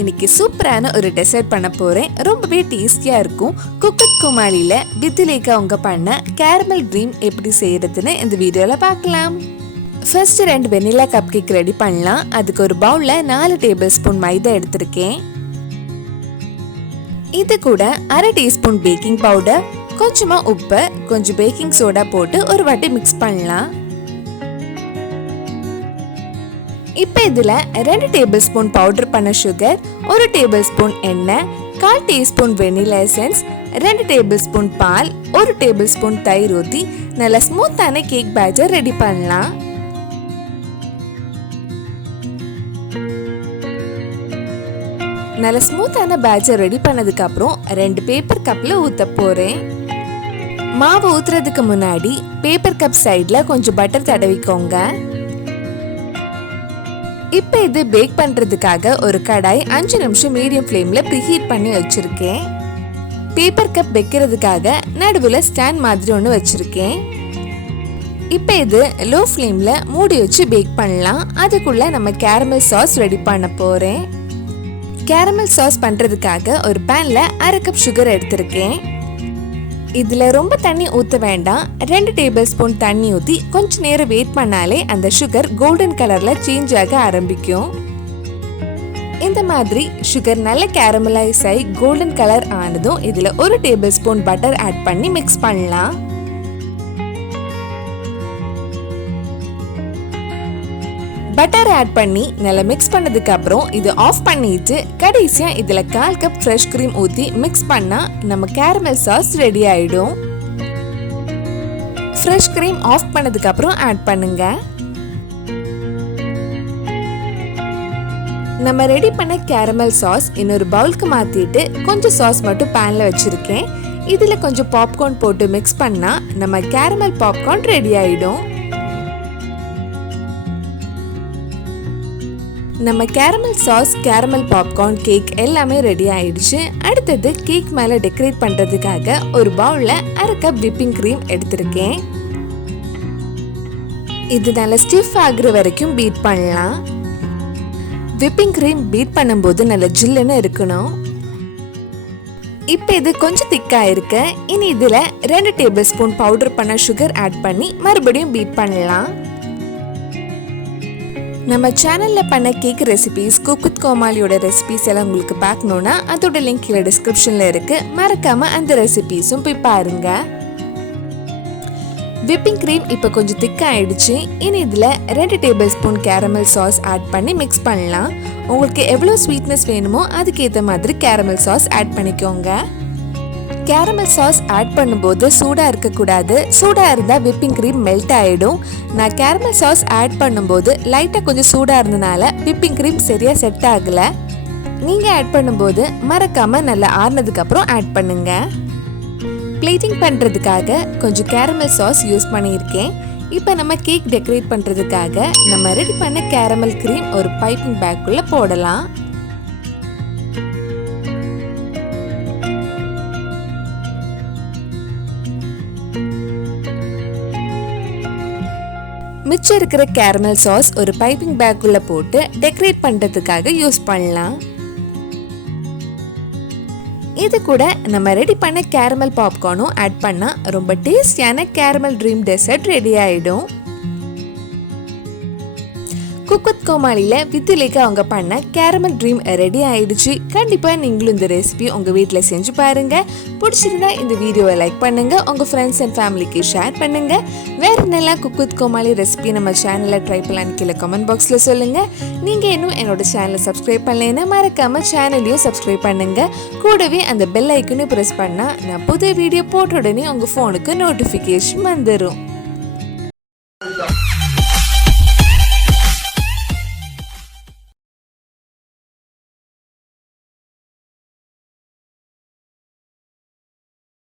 இன்னைக்கு சூப்பரான ஒரு டெசர்ட் பண்ண போறேன். ரொம்பவே டேஸ்டியா இருக்கும். Comaliல Vidyullekha அவங்க பண்ண caramel dream எப்படி செய்யறதுன்னு இந்த வீடியோல பார்க்கலாம். ஃபர்ஸ்ட் 2 வெனிலா கப்கேக் ரெடி பண்ணலாம். அதுக்கு ஒரு பவுல்ல 4 டேபிள்ஸ்பூன் மைதா எடுத்துருக்கேன். இது கூட 1/2 டீஸ்பூன் பேக்கிங் பவுடர், கொஞ்சமா உப்பு, கொஞ்சம் பேக்கிங் சோடா போட்டு ஒரு வாட்டி மிக்ஸ் பண்ணலாம். இப்போ இதுல 2 டேபிள்ஸ்பூன் பவுடர் பண்ண சுகர், 1 டேபிள்ஸ்பூன் எண்ணெய், 1/4 டீஸ்பூன் வெனிலா எசன்ஸ், 2 டேபிள்ஸ்பூன் பால், 1 டேபிள்ஸ்பூன் தயிர் ஊற்றி நல்ல ஸ்மூத்தான கேக் பேட்டர் ரெடி பண்ணலாம். நல்ல ஸ்மூத்தான பேட்டர் ரெடி பண்ணதுக்கு அப்புறம் 2 பேப்பர் கப்ல ஊத்த போறேன். மாவு ஊத்துறதுக்கு முன்னாடி பேப்பர் கப் சைடுல கொஞ்சம் பட்டர் தடவிக்கோங்க. இப்போ இது பேக் பண்றதுக்காக ஒரு கடாய் 5 நிமிஷம் மீடியம் ஃப்ளேம்ல ப்ரீஹீட் பண்ணி வச்சிருக்கேன். பேப்பர் கப் வைக்கிறதுக்காக நடுவுல ஸ்டாண்ட் மாதிரி ஒன்று வச்சிருக்கேன். இப்போ இது லோ ஃப்ளேம்ல மூடி வச்சு பேக் பண்ணலாம். அதுக்குள்ள நம்ம கேரமல் சாஸ் ரெடி பண்ண போறேன். கேரமல் சாஸ் பண்றதுக்காக ஒரு பேன்ல 1/2 கப் சுகர் எடுத்திருக்கேன். இதுல ரொம்ப தண்ணி ஊத்த வேண்டாம். 2 டேபிள்ஸ்பூன் தண்ணி ஊத்தி கொஞ்ச நேரம் வெயிட் பண்ணாலே அந்த சுகர் கோல்டன் கலர்ல சேஞ்ச் ஆக ஆரம்பிக்கும். இந்த மாதிரி சுகர் நல்ல கேரமலைஸ் ஆகி கோல்டன் கலர் ஆனதும் இதுல 1 டேபிள்ஸ்பூன் பட்டர் ஆட் பண்ணி மிக்ஸ் பண்ணலாம். பட்டர் ஆட் பண்ணி நல்லா மிக்ஸ் பண்ணதுக்கு அப்புறம் இது ஆஃப் பண்ணிட்டு கடைசியா இதுல 1/4 கப் ஃப்ரெஷ் கிரீம் ஊத்தி மிக்ஸ் பண்ணா நம்ம கேரமல் சாஸ் ரெடி ஆயிடும். ஃப்ரெஷ் கிரீம் ஆஃப் பண்ணதுக்கு அப்புறம் ஆட் பண்ணுங்க. நம்ம ரெடி பண்ண கேரமல் சாஸ் இன்னொரு பவுலுக்கு மாத்திட்டு கொஞ்சம் சாஸ் மட்டும் பேன்ல வச்சிருக்கேன். இதுல கொஞ்சம் பாப்கார்ன் போட்டு மிக்ஸ் பண்ணா நம்ம கேரமல் பாப்கார்ன் ரெடி ஆயிடும். நம்ம caramel sauce, caramel popcorn, cake எல்லாமே ரெடி ஆயிடுச்சு. அடுத்தது கேக் மேல டெக்கரேட் பண்றதுக்காக ஒரு பவுல்ல 1/2 கப் விப்பிங் கிரீம் எடுத்திருக்கேன். இது நல்லா ஸ்டிஃப் ஆகுற வரைக்கும் பீட் பண்ணலாம். விப்பிங் கிரீம் பீட் பண்ணும்போது நல்ல ஜில்லுன்னு இருக்கணும். இப்போ இது கொஞ்சம் திக்கா இருக்கு. இனி இதுல 2 டேபிள்ஸ்பூன் பவுடர் பண்ண சுகர் ஆட் பண்ணி மறுபடியும் பீட் பண்ணலாம். நம்ம சேனல்ல பண்ண கேக் ரெசிபிஸ், Comaliயோட ரெசிபிஸ் எல்லாம் உங்களுக்கு பார்க்கணும்னா அதோட லிங்க் கீழே டிஸ்கிரிப்ஷன்ல இருக்கு. மறக்காம அந்த ரெசிபிஸும் போய் பாருங்க. விப்பிங் கிரீம் இப்போ கொஞ்சம் திக்கா ஆயிடுச்சு. இனி இதுல 2 டேபிள்ஸ்பூன் கேரமல் சாஸ் ஆட் பண்ணி மிக்ஸ் பண்ணலாம். உங்களுக்கு எவ்வளவு ஸ்வீட்னஸ் வேணுமோ அதுக்கு ஏற்ற மாதிரி கேரமல் சாஸ் ஆட் பண்ணிக்கோங்க. கேரமல் சாஸ் ஆட் பண்ணும்போது சூடா இருக்கக்கூடாது. சூடா இருந்தா விப்பிங் கிரீம் மெல்ட் ஆயிடும். நான் கேரமல் சாஸ் ஆட் பண்ணும்போது லைட்டா கொஞ்சம் சூடா இருந்தனால விப்பிங் கிரீம் சரியா செட் ஆகல. நீங்க ஆட் பண்ணும்போது மறக்காம நல்லா ஆறுனதுக்கு அப்புறம் ஆட் பண்ணுங்க. பிளேட்டிங் பண்றதுக்காக கொஞ்சம் கேரமல் சாஸ் யூஸ் பண்ணியிருக்கேன். இப்போ நம்ம கேக் டெக்கரேட் பண்றதுக்காக நம்ம ரெடி பண்ண கேரமல் கிரீம் ஒரு பைப்பிங் பேக்குள்ள போடலாம். மிச்சம் இருக்கிற கேரமல் சாஸ் ஒரு பைப்பிங் பேக்குள்ள போட்டு டெக்கரேட் பண்றதுக்காக யூஸ் பண்ணலாம். இது கூட நம்ம ரெடி பண்ண கேரமல் பாப்கார்னும் ஆட் பண்ணா ரொம்ப டேஸ்டியான கேரமல் ட்ரீம் டெசர்ட் ரெடி ஆயிடும். Comaliல Vidyullekha அவங்க பண்ண கேரமல் ட்ரீம் ரெடி ஆயிடுச்சு. கண்டிப்பா நீங்களும் இந்த ரெசிபி உங்க வீட்ல செஞ்சு பாருங்க. பிடிச்சிருந்தா இந்த வீடியோவை லைக் பண்ணுங்க, உங்க ஃப்ரெண்ட்ஸ் அண்ட் ஃபேமிலிக்கு ஷேர் பண்ணுங்க. வேற நல்ல Comali ரெசிபி நம்ம சேனல்ல ட்ரை பண்ணலான்னு கீழே கமெண்ட் பாக்ஸ்ல சொல்லுங்க. நீங்க இன்னும் என்னோட சேனலை சப்ஸ்கிரைப் பண்ணலைன்னா மறக்காம சேனலையும் சப்ஸ்கிரைப் பண்ணுங்க. கூடவே அந்த பெல் ஐக்கனையும் பிரஸ் பண்ணா நான் புது வீடியோ போட்ட உடனே உங்க போனுக்கு நோட்டிபிகேஷன் வந்துடும்.